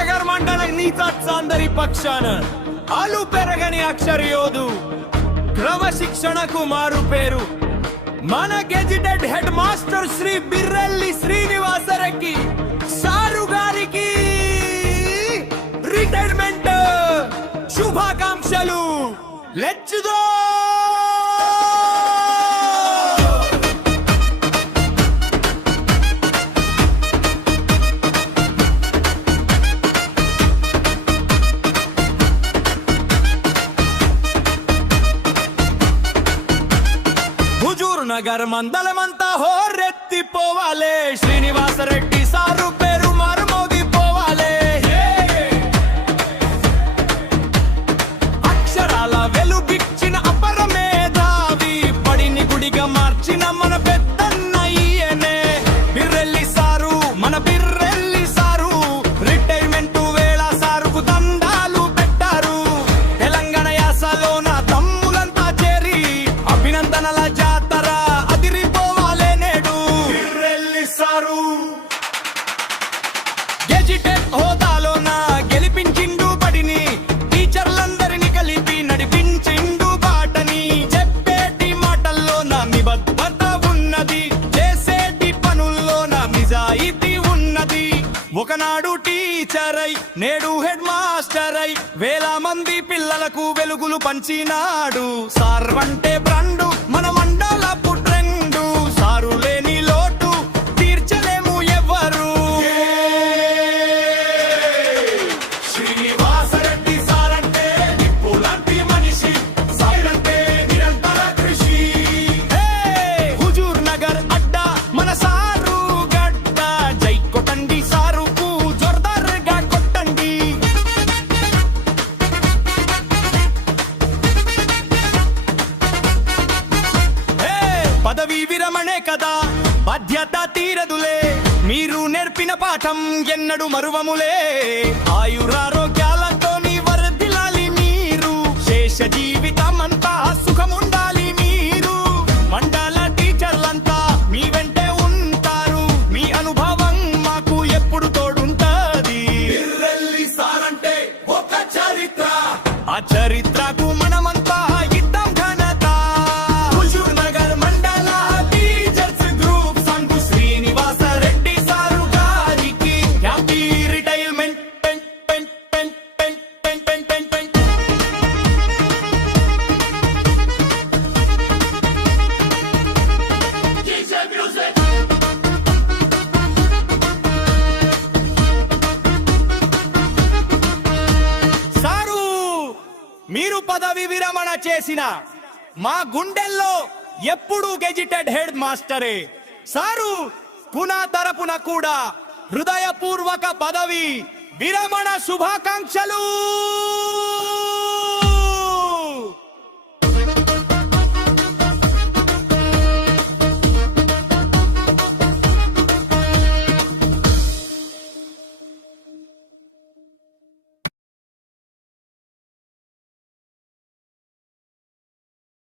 नगर मंडल नीचाच चांदरी पक्षानं आलू पेरगनी अक्षर योधु క్రమశిక్షణకు మారు పేరు మన gazetted head master Shri Birrelli Srinivasa Reddy sir గారికి రిటైర్మెంట్ శుభాకాంక్షలు. Let's go. నగర్ మందలమంతా హోరెత్తిపోవాలే, శ్రీనివాసరెడ్డి సారు పేరు మరుమోగిపోవాలే. అక్షరాల వెలుగిచ్చిన అపర మేధావి, పడిని గుడిగా మార్చిన మన పెద్దన్న ఈయనే బిర్రెల్లి సారు, మన బిర్రెల్లి సారు. రిటైర్మెంట్ వేళ సారుకు దండాలు పెట్టారు. తెలంగాణ యాసలోన తమ్ములంతా చేరి అభినందనల గెజిటెడ్ హోదాలోన గెలిపించిండు బడిని, టీచర్లందరినీ కలిపి నడిపించిండు బాటని. చెప్పేటి మాటల్లో నా నిబద్ధత ఉన్నది, చేసేటి పనుల్లో నా నిజాయితీ ఉన్నది. ఒకనాడు టీచరై నేడు హెడ్ మాస్టరై వేల మంది పిల్లలకు వెలుగులు పంచినాడు. సార్ అంటే బ్రాండు మన మండలపు ట్రెండు, సారు లేని లోటు తీర్చలేము ఎవ్వరు. శ్రీనివాసరెడ్డి సారంటే నిప్పులాంటి మనిషి, సారంటే నిరంతర కృషి. హుజూర్ నగర్ అడ్డా మన సారు గడ్డ, జై కొట్టండి సారుకు జోర్దార్గా కొట్టండి. పదవి విరమణే కదా బాధ్యత తీరదులే, మీరు నేర్పిన పాఠం ఎన్నడు మరువములే. ఆయురారోగ్యాలతో వర్ధిల్లాలి మీరు, శేష జీవితం అంతా సుఖముండాలి మీరు. మండల టీచర్లంతా మీ వెంటే ఉంటారు, మీ అనుభవం మాకు ఎప్పుడు తోడుంటది. బిర్రెల్లి సారంటే ఒక చరిత్ర, ఆ చరిత్రకు మనమంతా ఇద్దాం ఘనత. హుజూర్ నగర్ మండల టీచర్స్ గ్రూప్ సంఘు శ్రీనివాసరెడ్డి సారు గారికి హ్యాపీ రిటైర్మెంట్. సారు, మీరు పదవి విరమణ చేసిన మా గుండెల్లో ఎప్పుడు గెజిటెడ్ హెడ్ మాస్టరే. సారు పునా తరపున కూడా హృదయపూర్వక పదవి విరమణ శుభాకాంక్షలు.